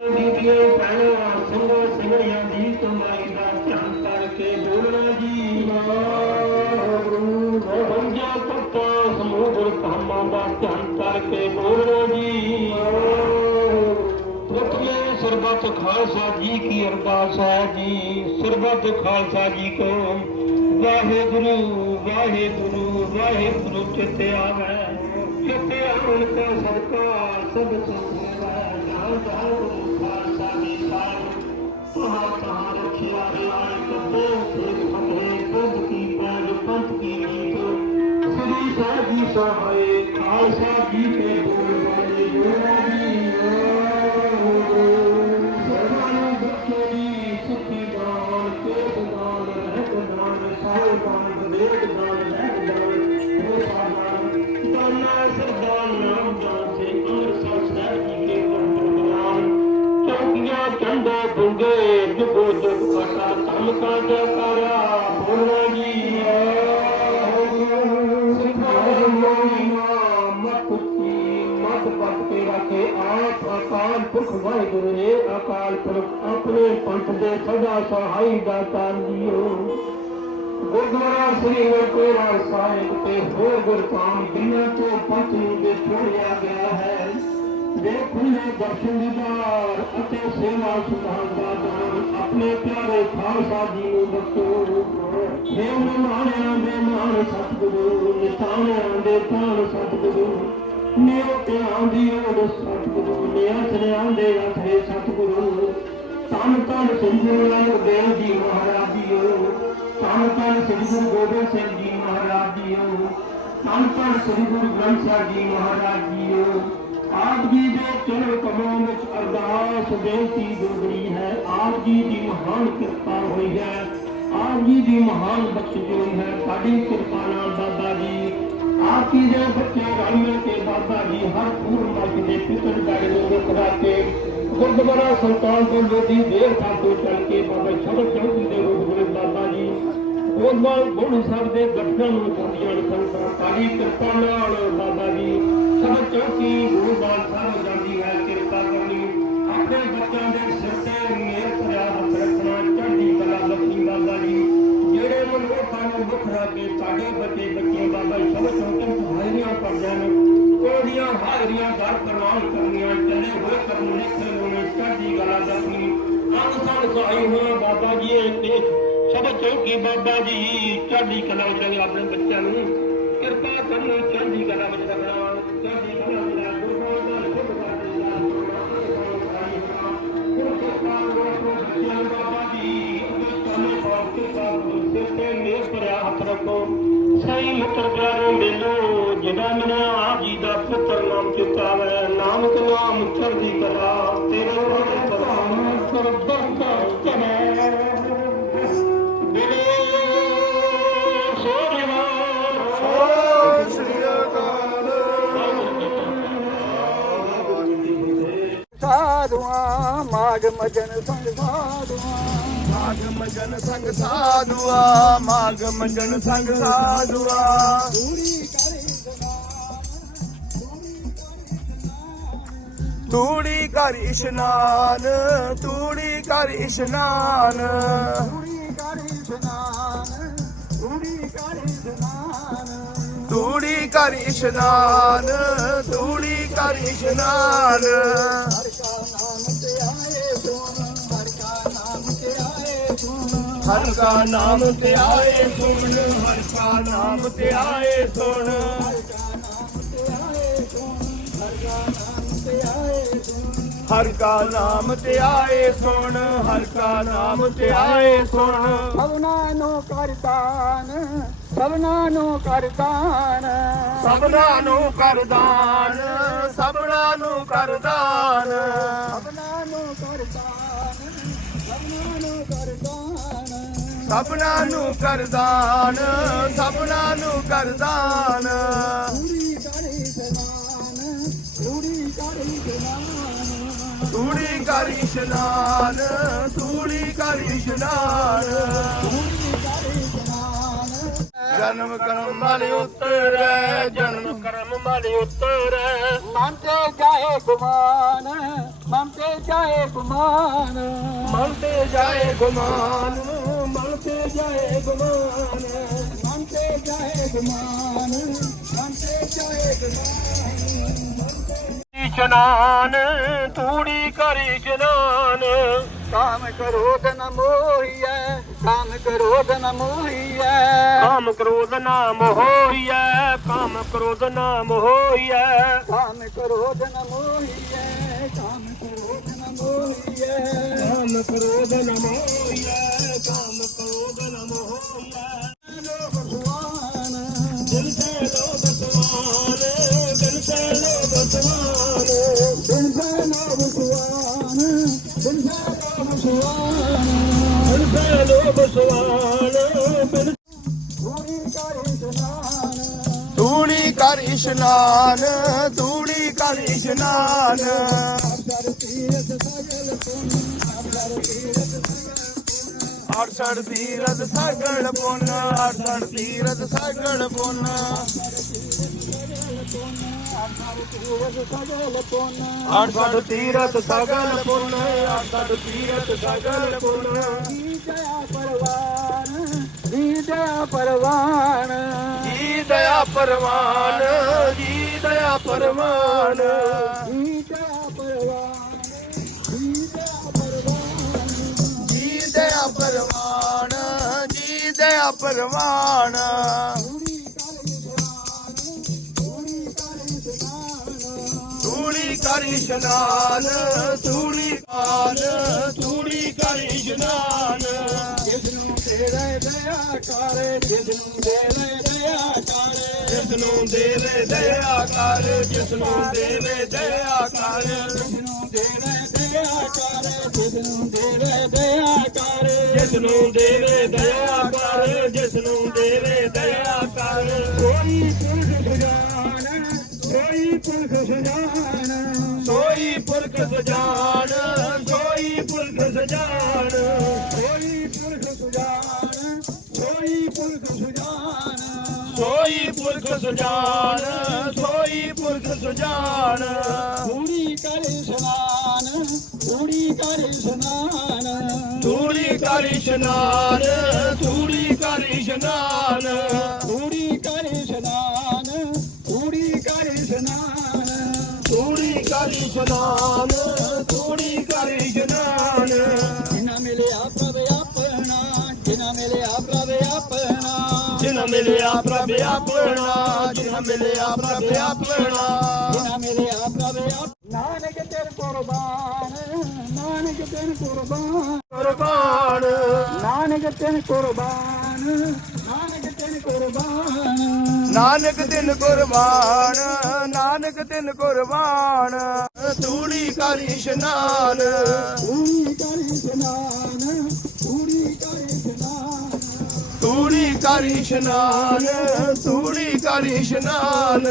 BBA ਭੈਣਾਂ ਸਿੰਘੋ ਸਿੰਘਣੀਆਂ ਦੀ ਕਮਾਈ ਦਾ ਧਿਆਨ ਕਰਕੇ ਬੋਲਣਾ ਜੀ। ਵਾਹਿਗੁਰੂ ਵੰਜਾ ਪੱਤਾ ਸਮੂਦਰ ਕਾਮਾਂ ਦਾ ਧਿਆਨ ਕਰਕੇ ਬੋਲਣਾ ਜੀ। ਪ੍ਰਥਮੇ ਸਰਬੱਤ ਖਾਲਸਾ ਜੀ ਕੀ ਅਰਦਾਸ ਹੈ ਜੀ। ਸਰਬੱਤ ਖਾਲਸਾ ਜੀ ਕੋ ਵਾਹਿਗੁਰੂ ਵਾਹਿਗੁਰੂ ਵਾਹਿਗੁਰੂ ਚਿਤੇ ਆਵੇ? ਚਿਤੇ ਆਉਣ ਕੋ ਸਦਕਾ? ਸਭ ਸੰਗਵਾ ਜਾਨ ਜਾਨ ਖਾਲਸਾ ਸਾਹਿਬ ਜੀ ਸਹਾਏ ਖਾਲਸਾ ਜੀ ਕੇ ਬੋਲ ਵਾਲੇ ਜੋੜਾ ਅਕਾਲ ਆਪਣੇ ਪੰਥ ਦੇ ਸਦਾ ਸਹਾਈ ਦਾਤਾ ਜੀਓ। ਗੁਰਦੁਆਰਾ ਸ੍ਰੀ ਗੁਰਦੁਆਰਾ ਸਾਹਿਬ ਤੇ ਹੋਰ ਗੁਰਤਾਮ ਜਿਨ੍ਹਾਂ ਤੋਂ ਪੰਥ ਨੂੰ ਦੇ ਛੋੜਿਆ ਗਿਆ ਹੈ ਦੇ ਦਰਸ਼ਨ ਦੀਦਾਰ ਅਤੇ ਸੇਵਾ ਸੁਭਾਨ ਦਾ ਦਾਨ ਆਪਣੇ ਪਿਆਰੇ ਖਾਲਸਾ ਜੀ ਨੂੰ ਬਖਸ਼ੋ ਹੇ ਮਹਾਨਿਆਂ ਦੇ ਮਾਨ ਸਤਿਗੁਰੂ, ਨਿਤਾਣਿਆਂ ਦੇ ਤਾਣ ਸਤਿਗੁਰੂ ਨਿਉ ਤੇ ਆਂਦੀ ਓੜ ਸਤਿਗੁਰੂ ਨਿਆਸਰਿਆਂ ਦੇ ਅਥੇ ਸਤਿਗੁਰੂ, ਧੰਨ ਧੰਨ ਸ੍ਰੀ ਗੁਰੂ ਨਾਨਕ ਦੇਵ ਜੀ ਮਹਾਰਾਜ ਜੀਓ, ਧੰਨ ਧੰਨ ਸ੍ਰੀ ਗੁਰੂ ਗੋਬਿੰਦ ਸਿੰਘ ਜੀ ਮਹਾਰਾਜ ਜੀਓ, ਧੰਨ ਧੰਨ ਸ੍ਰੀ ਗੁਰੂ ਗ੍ਰੰਥ ਸਾਹਿਬ ਜੀ ਮਹਾਰਾਜ ਜੀਓ। ਆਪ ਜੀ ਦੇ ਚਰਨ ਕਮਲਾਂ ਵਿੱਚ ਅਰਦਾਸ, ਬੇਨਤੀ ਜੋਗੜੀ ਹੈ, ਆਪ ਜੀ ਦੀ ਮਹਾਨ ਕਿਰਪਾ ਹੋਈ ਹੈ, ਆਪ ਜੀ ਦੀ ਮਹਾਨ ਬਖਸ਼ਿਸ਼ ਹੋਈ ਹੈ, ਸਾਡੀ ਕਿਰਪਾ ਨਾਲ ਦਾਦਾ ਜੀ आपकी जो बच्चे भाइयों के बाबा जी हर पूर्व मर्ग के पितर जाएंगे कराते गुरुद्वारा सुल्तान को लोधी देर था तो चल के बाबा शबद चौधरी के गुरुद्वारे बाबा जी ਉਹਨਾਂ ਗੁਰੂ ਸਾਹਿਬ ਦੇ ਗੱਟਾਂ ਨੂੰ ਜੁੜੀਆਂ ਸੰਤਾਂ ਕਾਲੀ ਕਿਰਪਾ ਨਾਲ ਬਾਬਾ ਜੀ ਸਭ ਚੌਕੀ ਗੁਰੂ ਸਾਹਿਬ ਜਾਂਦੀ ਹੈ, ਕਿਰਪਾ ਕਰਨੀ। ਆਪਣੇ ਬੱਚਿਆਂ ਦੇ ਸਿਰ ਤੇ ਮੇਰ ਭਰਿਆ ਹੱਥ ਚੜ੍ਹਦੀ ਕਲਾ ਲੱਖੀ ਬਾਬਾ ਜੀ, ਜਿਹੜੇ ਮਨੁੱਖਾਂ ਨੂੰ ਮੁਖਰਾ ਕੇ ਸਾਡੇ ਬੱਚੇ ਬੱਚੇ ਬਾਬਾ ਸ਼ਬਦ ਚੌਕੀ ਤੋਂ ਨੇ ਉਹਦੀਆਂ ਹਾਜ਼ਰੀਆਂ ਦਰ ਪ੍ਰਵਾਨ ਕਰਨੀਆਂ, ਚੱਲੇ ਹੋਏ ਕਰਮ ਲਿਖੇ ਹੋਣੇ, ਚੜ੍ਹਦੀ ਕਲਾ ਬਖਸ਼ੀ ਅੰਗ ਸੰਗ ਸਹਾਈ ਹੋਇਆ ਬਾਬਾ ਜੀ, ਇਹ ਤੇ ਸ਼ਬਦ ਚੌਕੀ ਬਾਬਾ ਜੀ, ਚੜ੍ਹਦੀ ਕਲਾ ਵਿੱਚ ਆਪਣੇ ਬੱਚਿਆਂ ਨੂੰ। ਕਿਰਪਾ ਕਰਨਾ, ਚੜ੍ਹਦੀ ਕਲਾ ਵਿੱਚ ਰੱਖਣਾ, ਚੜ੍ਹਦੀ ਕਲਾ Ay, matrabaho, gano'n. ਮਾਗ ਮਜਨ ਸੰਗ ਸਾਧੂਆਂ ਮਾਗ ਮਜਨ ਸੰਗ ਸਾਧੂਆ ਮਾਗ ਮਜਨ ਸੰਗ ਸਾਧੂਆ ਪੂਰੀ ਕਰੇ ਤੂੜੀ ਕਰ ਇਸ਼ਨਾਨ ਤੂੜੀ ਕਰ ਇਸ਼ਨਾਨ ਪੂਰੀ ਕਰੇ ਇਸ਼ਨਾਨ ਪੂਰੀ ਕਰੇ ਇਸ਼ਨਾਨ ਤੂੜੀ ਕਰ ਇਸ਼ਨਾਨ ਤੂੜੀ ਕਰ ਇਸ਼ਨਾਨ ਹਰ ਕਾ ਨਾਮ ਤੇ ਆਏ ਸੁਣ ਹਰ ਕਾ ਨਾਮ ਤੇ ਆਏ ਸੁਣ। ਹਰ ਕਾ ਨਾਮ ਤੇ ਆਏ ਸੁਣ ਹਰ ਕਾ ਨਾਮ ਤੇ ਆਏ ਸੁਣ। ਹਰ ਕਾ ਨਾਮ ਤੇ ਆਏ ਸੁਣ ਸਭਨਾ ਨੂੰ ਕਰਦਾਨ ਸਭਨਾ ਨੂੰ ਕਰਦਾਨ ਸਭਨਾ ਨੂੰ ਕਰਦਾਨ ਸਭਨਾ ਨੂੰ ਕਰਦਾਨ ਸਭਨਾ ਸਭਨਾ ਨੂੰ ਕਰਦਾਨ ਸਭਨਾ ਨੂੰ ਕਰਦਾਨ ਪੂਰੀ ਕਰੇ ਇਸ਼ਨਾਨ ਪੂਰੀ ਕਰੇ ਇਸ਼ਨਾਨ ਤੂੜੀ ਕਰ ਇਸ਼ਨਾਨ ਤੂੜੀ ਕਰ ਜਨਮ ਕਰਮ ਮਲ ਉਤਰੈ ਜਨਮ ਕਰਮ ਮਲ ਉਤਰੈ। ਮਨ ਤੇ ਜਾਏ ਗੁਮਾਨ। ਮਨ ਤੇ ਜਾਏ ਗੁਮਾਨ। ਮਨ ਤੇ ਜਾਏ ਗੁਮਾਨ ਮਨ ਤੇ ਜਾਏ ਗੁਮਾਨ। ਮਨ ਤੇ ਜਾਏ ਗੁਮਾਨ ਮਨ ਤੇ ਜਾਏ ਗੁਮਾਨ। ਤੂੜੀ ਕਰ ਇਸ਼ਨਾਨ ਕਾਮ ਕ੍ਰੋਧ ਨ ਮੋਹੀਐ ਕਾਮ ਕ੍ਰੋਧ ਨ ਮੋਹੀਐ। ਕਾਮ ਕ੍ਰੋਧ ਨਾਮ ਹੋਈਐ ਕਾਮ ਕ੍ਰੋਧ ਨਾਮ ਹੋਈਐ ਕਾਮ ਕ੍ਰੋਧ ਨ ਮੋਹੀਐ ਕਾਮ ਨਮੋਈਐ ਕਾਮ ਕ੍ਰੋਧ ਨਮੋਈਐ ਕਾਮ ਕ੍ਰੋਧ ਨਮੋਈਐ ਲੋ ਭਗਵਾਨ। ਦਿਲ ਸੇ ਲੋ ਭਗਵਾਨ ਦਿਲ ਸੇ ਲੋ ਭਗਵਾਨ ਦਿਲ ਸੇ ਲੋ ਭਗਵਾਨ ਦਿਲ ਸੇ ਲੋ ਭਗਵਾਨ ਦਿਲ ਸੇ ਲੋ ਭਗਵਾਨ ਧੂਣੀ ਕਰ ਇਸ਼ਨਾਨ ਧੂਣੀ ਕਰ ਇਸ਼ਨਾਨ ਧੂਣੀ ਕਰ ਇਸ਼ਨਾਨ आडसाड धीरज सागड कोण? आडसाड धीरज सागड कोण? आडसाड तीरथ सागल कोण? आडसाड तीरथ सागल कोण? परवान जी दया परवान जी दया परवान. जी दया परवान जी दया ਮੇਰਾ ਪਰਵਾਨ ਤੂੜੀ ਕਰ ਇਸ਼ਨਾਨ ਤੂੜੀ ਕਾਲ ਤੂੜੀ ਕਰ ਇਸ਼ਨਾਨ ਜਿਸ ਤੇਰੇ ਦਇਆ ਕਰ ਜਿਸ ਨੂੰ ਤੇਰੇ ਦਇਆ ਕਰੇ ਜਿਸ ਨੂੰ ਦੇਵੇ ਦਇਆ ਕਰ ਜਿਸ ਨੂੰ ਦੇਵੇ ਦਇਆ ਕਰ ਜਿਸ ਨੂੰ ਤੇਰੇ ਦਇਆ ਕਰ ਜਿਸ ਨੂੰ ਤੇਰੇ ਦਇਆ ਕਰੇ ਜਿਸ ਨੂੰ ਦੇਵੇ ਦਇਆ ਕਰ ਜਿਸ ਨੂੰ ਦੇਵੇ ਦਇਆ ਕਰ ਕੋਈ ਪੁਰਖ ਸੁਜਾਨ ਕੋਈ ਪੁਰਖ ਸੁਜਾਨ ਸੋਈ ਪੁਰਖ ਸਜਾਨ, ਸੋਈ ਪੁਰਖ ਸਜਾਨ। ਸੋਈ ਪੁਰਖ ਸੁਜਾਨ ਸੋਈ ਪੁਰਖ ਸੁਜਾਨ। ਪੂਰੀ ਕਰੇ ਸਨਾਨ ਪੂਰੀ ਕਰੇ ਸਨਾਨ ਤੂੜੀ ਕਰ ਇਸ਼ਨਾਨ ਤੂੜੀ ਕਰ ਇਸ਼ਨਾਨ। ਪੂਰੀ ਕਰੇ ਸਨਾਨ ਪੂੜੀ ਕਰੇ ਸਨਾਨ ਤੂੜੀ ਕਰ ਇਸ਼ਨਾਨ ਤੂੜੀ ਕਰ ਇਸ਼ਨਾਨ। ਮਿਲਿਆ ਪ੍ਰਭ ਆਪਣਾ ਜਿਨ ਮਿਲਿਆ ਪ੍ਰਭ ਆਪਣਾ ਜਿਨਾ ਮਿਲਿਆ ਪ੍ਰਭ ਨਾਨਕ ਤੇਰੇ ਕੁਰਬਾਨ ਨਾਨਕ ਤੇਰੇ ਕੁਰਬਾਨ। ਕੁਰਬਾਨ। ਨਾਨਕ ਤੇਰੇ ਕੁਰਬਾਨ ਨਾਨਕ ਤੇਰੇ ਕੁਰਬਾਨ। ਨਾਨਕ ਦਿਨ ਕੁਰਬਾਨ ਨਾਨਕ ਦਿਨ ਕੁਰਬਾਨ। ਤੂੜੀ ਕਰ ਇਸ਼ਨਾਨ। ਪੂਰੀ ਕਰੇ ਇਸ਼ਨਾਨ। ਤੂੜੀ ਕਰ ਇਸ਼ਨਾਨ ਤੂੜੀ ਕਰ ਇਸ਼ਨਾਨ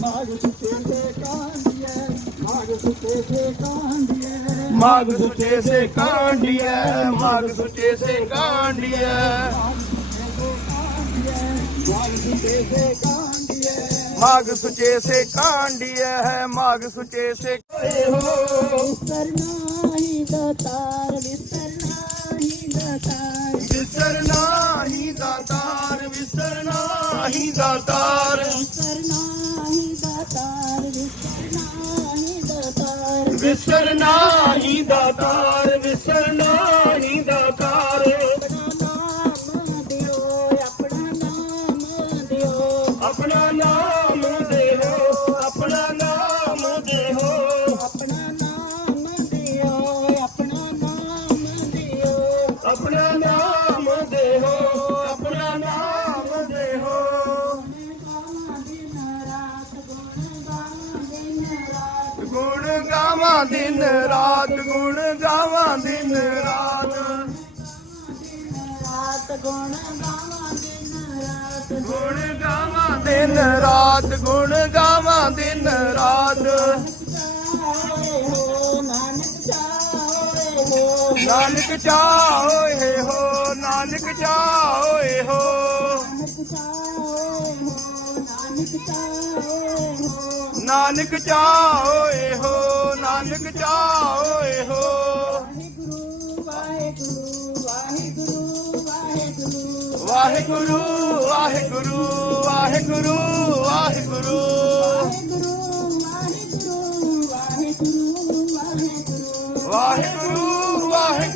ਮਾਗ ਸੁਤੇ ਤੇ ਕਾਂਡੀਏ ਮਾਗ ਸੁਤੇ ਤੇ ਕਾਂਡੀਏ। ਮਾਗ ਸੁਚੇ ਸੇ ਕਾਂਡੀਐ ਮਾਗ ਸੁਚੇ ਸੇ ਮਾਗ ਸੁਤੇ ਕਾਂਡੀਏ। ਮਾਗ ਸੁਚੇ ਸੇ ਕਾਂਡੀਐ ਮਾਗ ਸੁਚੇ ਸੇ ਵਿਸਰਨਾ ਦਾਤਾਰ ਵਿਸਰਨਾ ਹੀ ਦਾਤਾਰ ਵਿਸਰਨਾ ਹੀ ਦਾਤਾਰ ਵਿਸਰਨਾ ਹੀ ਦਾਤਾਰ ਵਿਸਰਨਾ ਗਾਵਾਂ ਦਿਨ ਰਾਤ। ਗੁਣ ਗਾਵਾਂ ਦਿਨ ਰਾਤ। ਗੁਣ ਗਾਵਾਂ ਦਿਨ ਰਾਤ ਗੁਣ ਗਾਵਾਂ ਦਿਨ ਰਾਤ। ਨਾਨਕ ਚਾਹੋਏ ਹੋ ਨਾਨਕ ਚਾਹੋਏ ਹੋ। ਨਾਨਕ ਨਾਨਕ ਚਾਓ ਇਹੋ ਨਾਨਕ ਚਾਓ ਇਹੋ ਵਾਹਿਗੁਰੂ ਵਾਹਿਗੁਰੂ ਵਾਹਿਗੁਰੂ ਵਾਹਿਗੁਰੂ। ਵਾਹਿਗੁਰੂ ਵਾਹਿਗੁਰੂ ਵਾਹਿਗੁਰੂ।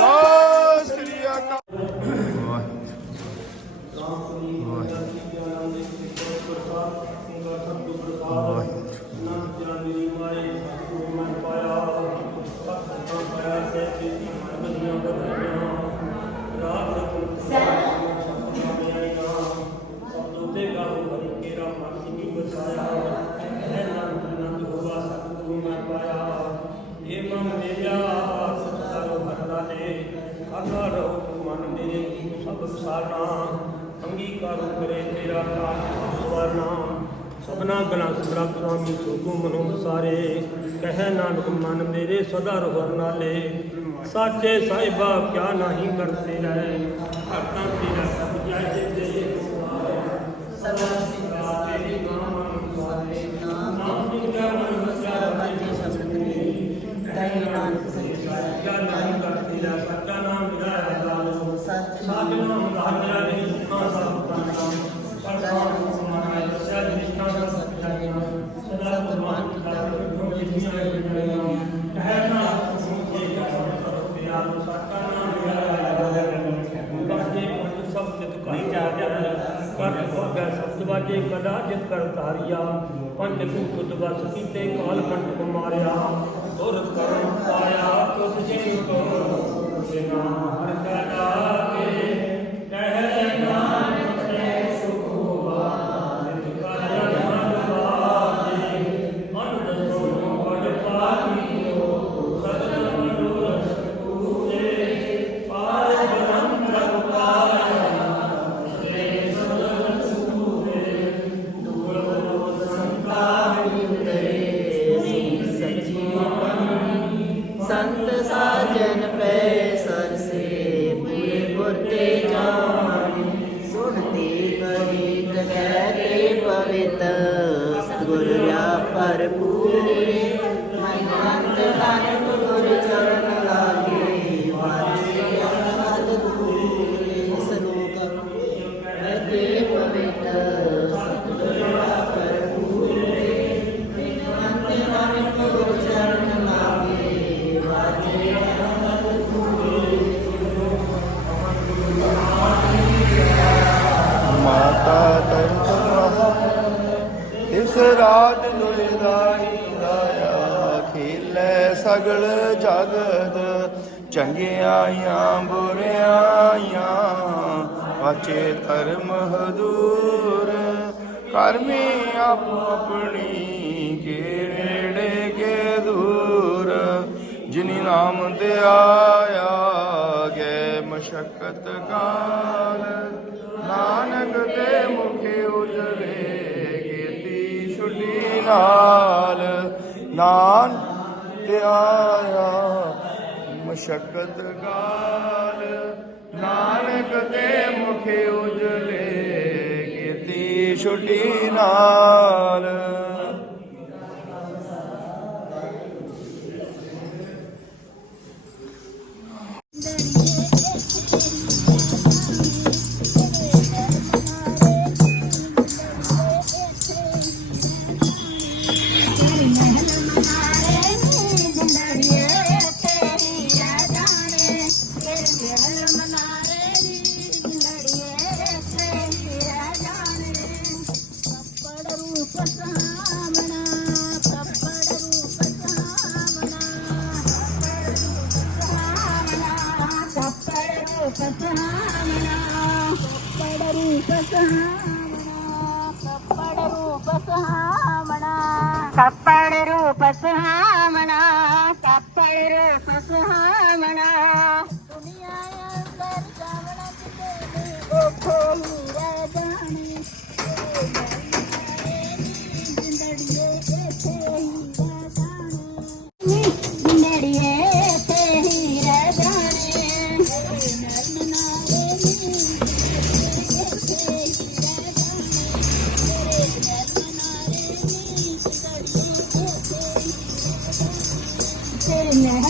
Só सदा रहर नाले साचे साहिबा क्या नहीं करते है ਸਬਦ ਵਾਜੇ ਕਦਾ ਜਿਤ ਕਰ ਧਾਰਿਆ ਪੰਜ ਕੂਟ ਬਸ ਕੀਤੇ ਕਾਲ ਕੰਟ ਕੋ ਮਾਰਿਆ ਦੁਰ ਕਰਮ ਪਾਇਆ ਤੁਧ ਜੀ ਕੋ ਬਿਨਾ ਹਰ ਕਾ ਰਾਜ ਰਾਤ ਦੁਇਦਾਈ ਲਾਇਆ, ਖੇਲੇ ਸਗਲ ਜਗਤ ਚੰਗਿਆਈਆਂ ਬੁਰਿਆਈਆਂ ਵਾਚੇ ਧਰਮ ਹਦੂਰ ਕਰਮੀ ਆਪ ਆਪਣੀ, ਕੇ ਨੇੜੇ, ਕੇ ਦੂਰ। ਜਿਨੀ ਨਾਮ ਤੇ ਆਇਆ ਗਏ ਮਸ਼ਕਤ ਕਾਲ। ਨਾਨਕ ਦੇ ਮੁਖੇ ਉਜਲੇ ਨਾਲ ਨਾਨ ਤੇ ਆਇਆ ਮਸ਼ਕਤ ਗਾਲ। ਨਾਨਕ ਤੇ ਮੁਖ ਉਜਲੇ ਕੀਤੀ ਛੁੱਟੀ ਨਾਲ। సహావనా పప్పడ రూప సహావనా పప్పడ రూప సహావనా పప్పడ రూప సహావనా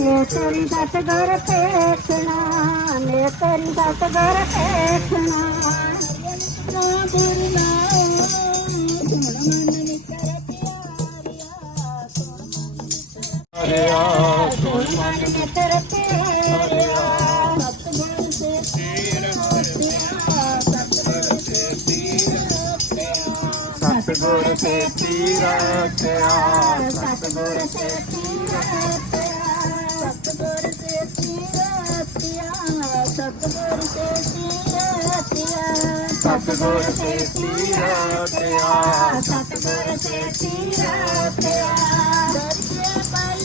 नेतरी दस घर देखना नेतरी दस घर देखना सुन मन में तेरे प्यारिया सतगुर से पीरा सतगुर से पीरा ਸਤਗੁਰ ਸੇਤੀ ਰਤਿਆ ਸਤਗੁਰ ਸੇਤੀ ਰਤਿਆ। ਦਰਸ਼ੇ ਪਰ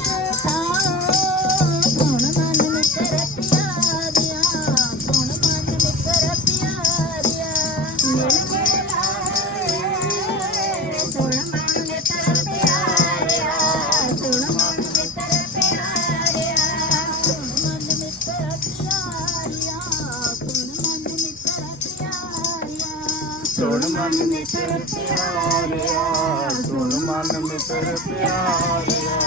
ਪਿਆਰਿਆ ਸੁਣ ਮਨ ਮਿੱਤਰ ਪਿਆਰਿਆ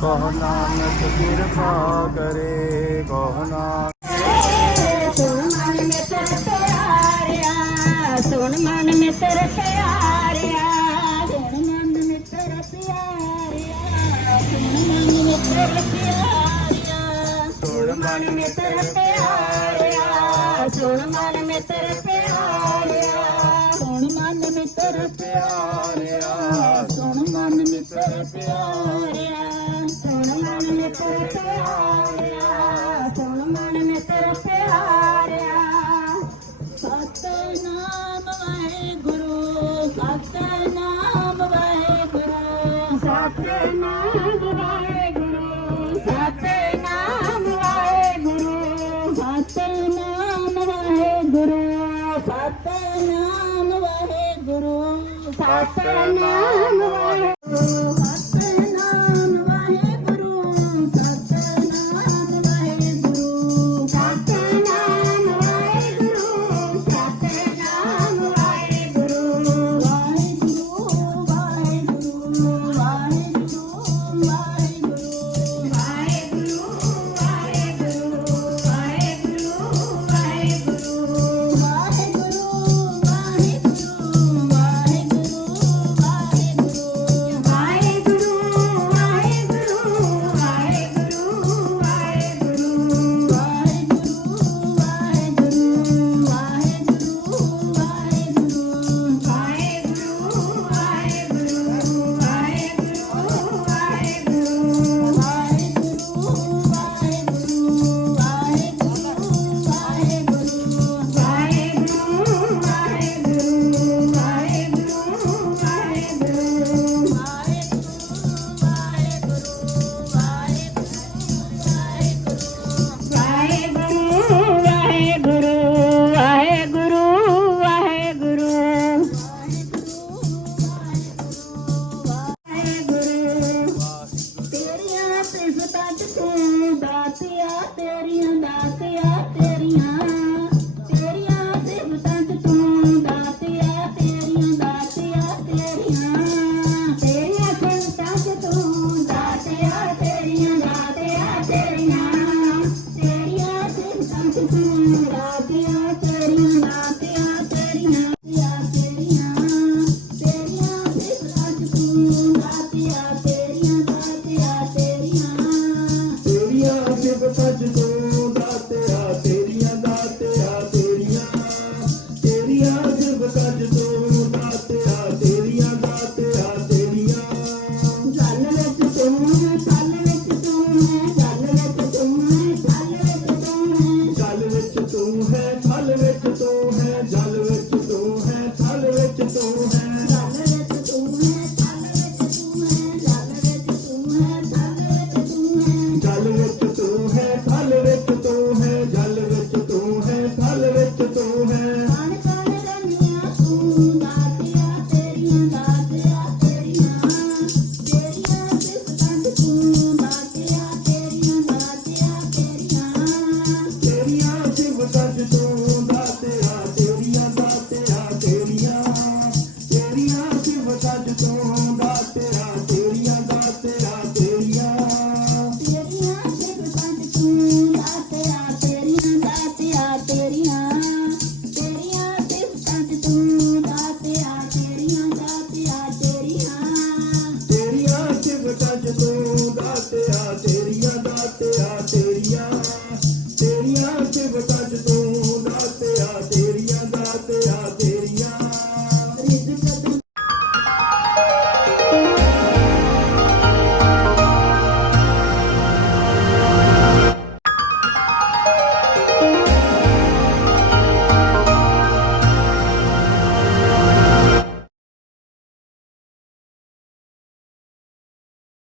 ਕਹੋ ਨਾਨਕ ਕਿਰਪਾ ਕਰੇ ਕਹੋ ਨਾਨਕ ਸੁਣ ਮਨ ਮਿੱਤਰ ਪਿਆਰਿਆ ਸੁਣ ਮਨ ਮਿੱਤਰ ਪਿਆਰਿਆ ਸੁਣ ਮਨ ਮਿੱਤਰ ਪਿਆਰਿਆ ਸੁਣ ਮਨ ਮਿੱਤਰ ਪਿਆਰਿਆ ਸੁਣ ਮਨ ਮਿੱਤਰ ਪਿਆਰਿਆ ਮਿੱਤਰ ਪਿਆਰਿਆ। ਸੁਣ ਮਨ ਮਿੱਤਰ ਪਿਆਰਿਆ। ਸੁਣ ਮਨ ਮਿੱਤਰ ਪਿਆਰਿਆ। ਸੁਣ ਮਨ ਮਿੱਤਰ ਪਿਆਰਿਆ। ਸੁਣ ਮਨ ਮਿੱਤਰ ਪਿਆਰਿਆ। ਸਤਨਾਮ ਵਾਹਿਗੁਰੂ ਸਤਨਾਮ ਸਤਨਾਮ ਵਾਹਿਗੁਰੂ ਸਤਨਾਮ ਵਾਹਿਗੁਰੂ